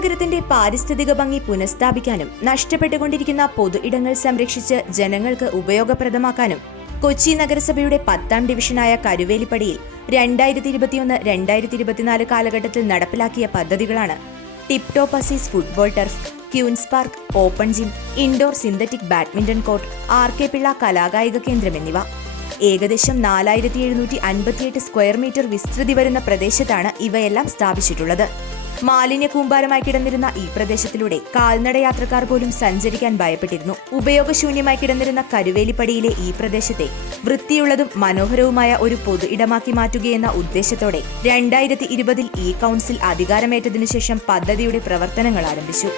നഗരത്തിന്റെ പാരിസ്ഥിതിക ഭംഗി പുനഃസ്ഥാപിക്കാനും നഷ്ടപ്പെട്ടുകൊണ്ടിരിക്കുന്ന പൊതു ഇടങ്ങൾ സംരക്ഷിച്ച് ജനങ്ങൾക്ക് ഉപയോഗപ്രദമാക്കാനും കൊച്ചി നഗരസഭയുടെ 10ാം ഡിവിഷനായ കരുവേലിപ്പടിയിൽ 2021-2024 കാലഘട്ടത്തിൽ നടപ്പിലാക്കിയ പദ്ധതികളാണ് tip top Aziz football turf, queens park, open gym, indoor synthetic badminton court, R K. Pillai കലാകായിക കേന്ദ്രം എന്നിവ. ഏകദേശം 4758 സ്ക്വയർ മീറ്റർ വിസ്തൃതി വരുന്ന പ്രദേശത്താണ് ഇവയെല്ലാം സ്ഥാപിച്ചിട്ടുള്ളത്. മാലിന്യ കൂമ്പാരമായി കിടന്നിരുന്ന ഈ പ്രദേശത്തിലൂടെ കാൽനട യാത്രക്കാർ പോലും സഞ്ചരിക്കാൻ ഭയപ്പെട്ടിരുന്നു. ഉപയോഗശൂന്യമായി കിടന്നിരുന്ന കരുവേലിപ്പടിയിലെ ഈ പ്രദേശത്തെ വൃത്തിയുള്ളതും മനോഹരവുമായ ഒരു പൊതു ഇടമാക്കി മാറ്റുകയെന്ന ഉദ്ദേശത്തോടെ 2020 ഈ കൗൺസിൽ അധികാരമേറ്റതിനു ശേഷം പദ്ധതിയുടെ പ്രവർത്തനങ്ങൾ ആരംഭിച്ചു.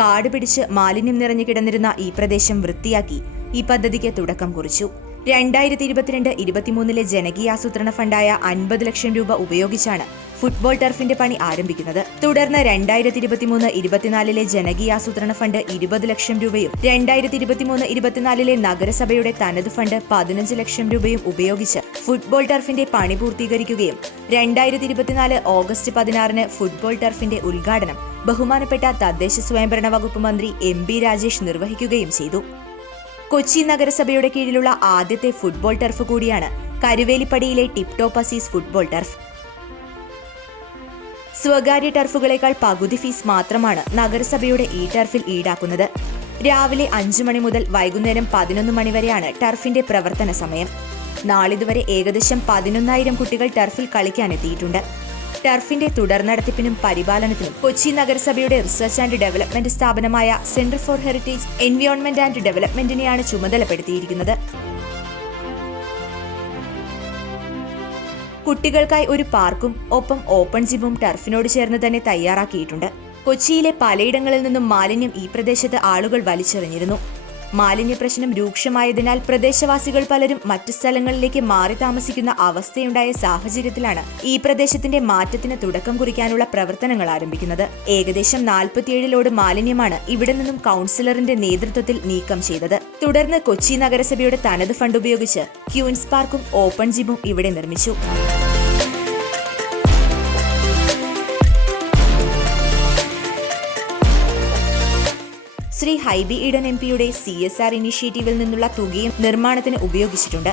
കാട് പിടിച്ച് മാലിന്യം നിറഞ്ഞു കിടന്നിരുന്ന ഈ പ്രദേശം വൃത്തിയാക്കി ഈ പദ്ധതിക്ക് തുടക്കം കുറിച്ചു. 2022-23 ജനകീയാസൂത്രണ ഫണ്ടായ 50 ലക്ഷം രൂപ ഉപയോഗിച്ചാണ് ഫുട്ബോൾ ടർഫിന്റെ പണി ആരംഭിക്കുന്നത്. തുടർന്ന് 2023-24 ജനകീയാസൂത്രണ ഫണ്ട് 20 ലക്ഷം രൂപയും 2023-24 നഗരസഭയുടെ തനത് ഫണ്ട് 15 ലക്ഷം രൂപയും ഉപയോഗിച്ച് ഫുട്ബോൾ ടർഫിന്റെ പണി പൂർത്തീകരിക്കുകയും 2024 ഓഗസ്റ്റ് 16 ഫുട്ബോൾ ടർഫിന്റെ ഉദ്ഘാടനം ബഹുമാനപ്പെട്ട തദ്ദേശ സ്വയംഭരണ വകുപ്പ് മന്ത്രി എം.ബി. രാജേഷ് നിർവഹിക്കുകയും ചെയ്തു. കൊച്ചി നഗരസഭയുടെ കീഴിലുള്ള ആദ്യത്തെ ഫുട്ബോൾ ടർഫ് കൂടിയാണ് കരുവേലിപ്പടിയിലെ tip top Aziz football turf. സ്വകാര്യ ടർഫുകളേക്കാൾ പകുതി ഫീസ് മാത്രമാണ് നഗരസഭയുടെ ഈ ടർഫിൽ ഈടാക്കുന്നത്. രാവിലെ 5 മണി മുതൽ വൈകുന്നേരം 11 മണി വരെയാണ് ടർഫിന്റെ പ്രവർത്തന സമയം. നാളിതുവരെ ഏകദേശം 11,000 കുട്ടികൾ ടർഫിൽ കളിക്കാനെത്തിയിട്ടുണ്ട്. ടർഫിന്റെ തുടർ നടത്തിപ്പിനും പരിപാലനത്തിനും കൊച്ചി നഗരസഭയുടെ റിസർച്ച് ആൻഡ് ഡെവലപ്മെന്റ് സ്ഥാപനമായ centre for heritage, environment and ഡെവലപ്മെന്റിനെയാണ് ചുമതലപ്പെടുത്തിയിരിക്കുന്നത്. കുട്ടികൾക്കായി ഒരു പാർക്കും ഒപ്പം ഓപ്പൺ ജിമ്മും ടർഫിനോട് ചേർന്ന് തന്നെ തയ്യാറാക്കിയിട്ടുണ്ട്. കൊച്ചിയിലെ പലയിടങ്ങളിൽ നിന്നും മാലിന്യം ഈ പ്രദേശത്ത് ആളുകൾ വലിച്ചെറിഞ്ഞിരുന്നു. മാലിന്യ പ്രശ്നം രൂക്ഷമായതിനാൽ പ്രദേശവാസികൾ പലരും മറ്റു സ്ഥലങ്ങളിലേക്ക് മാറി താമസിക്കുന്ന അവസ്ഥയുണ്ടായ സാഹചര്യത്തിലാണ് ഈ പ്രദേശത്തിന്റെ മാറ്റത്തിന് തുടക്കം കുറിക്കാനുള്ള പ്രവർത്തനങ്ങൾ ആരംഭിക്കുന്നത്. ഏകദേശം 47 ലോഡ് മാലിന്യമാണ് ഇവിടെ നിന്നും കൗൺസിലറിന്റെ നേതൃത്വത്തിൽ നീക്കം ചെയ്തത്. തുടർന്ന് കൊച്ചി നഗരസഭയുടെ തനത് ഫണ്ട് ഉപയോഗിച്ച് ക്യൂൻസ് പാർക്കും ഓപ്പൺ ജിമ്മും ഇവിടെ നിർമ്മിച്ചു. ശ്രീ ഹൈബി ഈഡൻ എം.പിയുടെ CSR ഇനീഷ്യേറ്റീവിൽ നിന്നുള്ള തുകയും നിർമ്മാണത്തിന് ഉപയോഗിച്ചിട്ടുണ്ട്.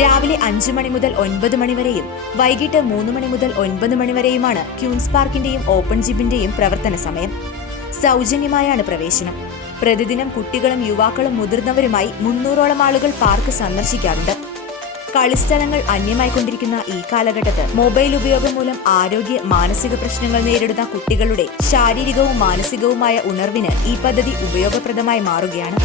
രാവിലെ 5 മണി മുതൽ 9 മണി വരെയും വൈകിട്ട് 3 മണി മുതൽ 9 മണി വരെയുമാണ് ക്യൂൻസ് പാർക്കിന്റെയും ഓപ്പൺ ജിമ്മിന്റെയും പ്രവർത്തന സമയം. സൗജന്യമായാണ് പ്രവേശനം. പ്രതിദിനം കുട്ടികളും യുവാക്കളും മുതിർന്നവരുമായി 300ഓളം ആളുകൾ പാർക്ക് സന്ദർശിക്കാറുണ്ട്. കളിസ്ഥലങ്ങൾ അന്യമായിക്കൊണ്ടിരിക്കുന്ന ഈ കാലഘട്ടത്ത് മൊബൈൽ ഉപയോഗം മൂലം ആരോഗ്യ മാനസിക പ്രശ്നങ്ങൾ നേരിടുന്ന കുട്ടികളുടെ ശാരീരികവും മാനസികവുമായ ഉണർവിന് ഈ പദ്ധതി ഉപയോഗപ്രദമായി മാറുകയാണ്.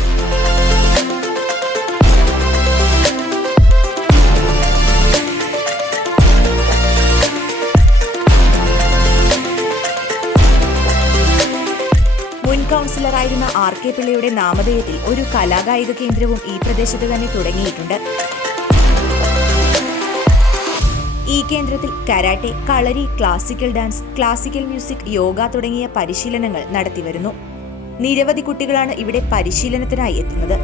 കൗൺസിലറായിരുന്ന ആർ.കെ. പിള്ളയുടെ നാമധേയത്തിൽ ഒരു കലാകായിക കേന്ദ്രവും ഈ പ്രദേശത്ത് തന്നെ തുടങ്ങിയിട്ടുണ്ട്. ഈ കേന്ദ്രത്തിൽ karate, kalari, classical dance, classical music, yoga തുടങ്ങിയ പരിശീലനങ്ങൾ നടത്തിവരുന്നു. നിരവധി കുട്ടികളാണ് ഇവിടെ പരിശീലനത്തിനായി എത്തുന്നത്.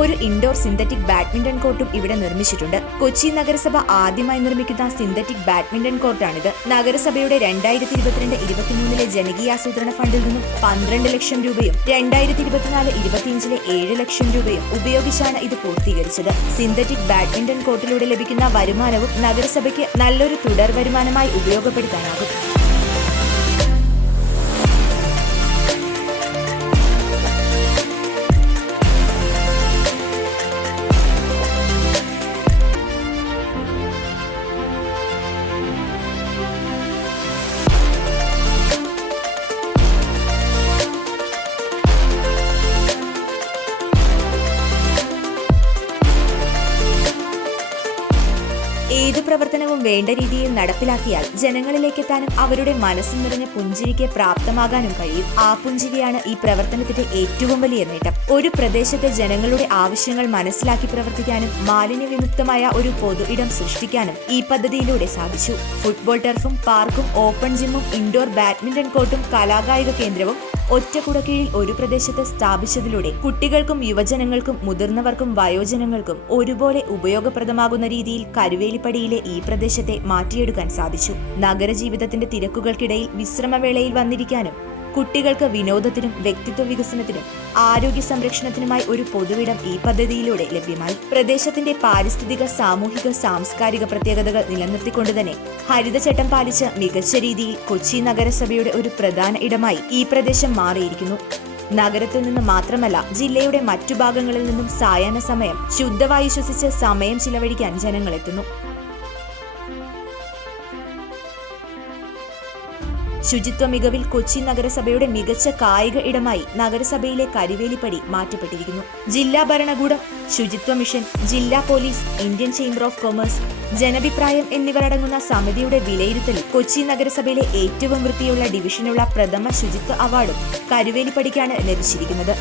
ഒരു ഇൻഡോർ സിന്തറ്റിക് ബാഡ്മിന്റൺ കോർട്ടും ഇവിടെ നിർമ്മിച്ചിട്ടുണ്ട്. കൊച്ചി നഗരസഭ ആദ്യമായി നിർമ്മിക്കുന്ന സിന്തറ്റിക് ബാഡ്മിന്റൺ കോർട്ടാണിത്. നഗരസഭയുടെ 2022-23 ജനകീയാസൂത്രണ ഫണ്ടിൽ നിന്നും 12 ലക്ഷം രൂപയും 2024-25 7 ലക്ഷം രൂപയും ഉപയോഗിച്ചാണ് ഇത് പൂർത്തീകരിച്ചത്. സിന്തറ്റിക് ബാഡ്മിന്റൺ കോർട്ടിലൂടെ ലഭിക്കുന്ന വരുമാനവും നഗരസഭയ്ക്ക് നല്ലൊരു തുടർ വരുമാനമായി ഉപയോഗപ്പെടുത്താനാകും. ഏതു പ്രവർത്തനവും വേണ്ട രീതിയിൽ നടപ്പിലാക്കിയാൽ ജനങ്ങളിലേക്ക് എത്താനും അവരുടെ മനസ്സ് നിറഞ്ഞ പുഞ്ചിരിക്ക് പ്രാപ്തമാകാനും കഴിയും. ആ പുഞ്ചിരിയാണ് ഈ പ്രവർത്തനത്തിന്റെ ഏറ്റവും വലിയ നേട്ടം. ഒരു പ്രദേശത്തെ ജനങ്ങളുടെ ആവശ്യങ്ങൾ മനസ്സിലാക്കി പ്രവർത്തിക്കാനും മാലിന്യ വിമുക്തമായ ഒരു പൊതു ഇടം സൃഷ്ടിക്കാനും ഈ പദ്ധതിയിലൂടെ സാധിച്ചു. ഫുട്ബോൾ ടർഫും പാർക്കും ഓപ്പൺ ജിമ്മും ഇൻഡോർ ബാഡ്മിന്റൺ കോർട്ടും കലാകായിക കേന്ദ്രവും ഒറ്റ കുടക്കീഴിൽ ഒരു പ്രദേശത്ത് സ്ഥാപിച്ചതിലൂടെ കുട്ടികൾക്കും യുവജനങ്ങൾക്കും മുതിർന്നവർക്കും വയോജനങ്ങൾക്കും ഒരുപോലെ ഉപയോഗപ്രദമാകുന്ന രീതിയിൽ കരുവേലിപ്പടിയിലെ ഈ പ്രദേശത്തെ മാറ്റിയെടുക്കാൻ സാധിച്ചു. നഗരജീവിതത്തിന്റെ തിരക്കുകൾക്കിടയിൽ വിശ്രമവേളയിൽ വന്നിരിക്കാനും കുട്ടികൾക്ക് വിനോദത്തിനും വ്യക്തിത്വ വികസനത്തിനും ആരോഗ്യ സംരക്ഷണത്തിനുമായി ഒരു പൊതുവിടം ഈ പദ്ധതിയിലൂടെ ലഭ്യമായി. പ്രദേശത്തിന്റെ പാരിസ്ഥിതിക, സാമൂഹിക, സാംസ്കാരിക പ്രത്യേകതകൾ നിലനിർത്തിക്കൊണ്ടുതന്നെ ഹരിതചട്ടം പാലിച്ച് മികച്ച രീതിയിൽ കൊച്ചി നഗരസഭയുടെ ഒരു പ്രധാന ഇടമായി ഈ പ്രദേശം മാറിയിരിക്കുന്നു. നഗരത്തിൽ നിന്ന് മാത്രമല്ല, ജില്ലയുടെ മറ്റു ഭാഗങ്ങളിൽ നിന്നും സായാഹ്ന സമയം ശുദ്ധവായു ശ്വസിച്ച് സമയം ചിലവഴിക്കാൻ ജനങ്ങളെത്തുന്നു. ശുചിത്വ മികവിൽ കൊച്ചി നഗരസഭയുടെ മികച്ച കായിക ഇടമായി നഗരസഭയിലെ കരിവേലിപ്പടി മാറ്റപ്പെട്ടിരിക്കുന്നു. ജില്ലാ ഭരണകൂടം, ശുചിത്വ മിഷൻ, ജില്ലാ police, Indian chamber of commerce, ജനഭിപ്രായം എന്നിവരടങ്ങുന്ന സമിതിയുടെ വിലയിരുത്തലിൽ കൊച്ചി നഗരസഭയിലെ ഏറ്റവും വൃത്തിയുള്ള ഡിവിഷനുള്ള പ്രഥമ ശുചിത്വ അവാർഡും കരിവേലിപ്പടിക്കാണ് ലഭിച്ചിരിക്കുന്നത്.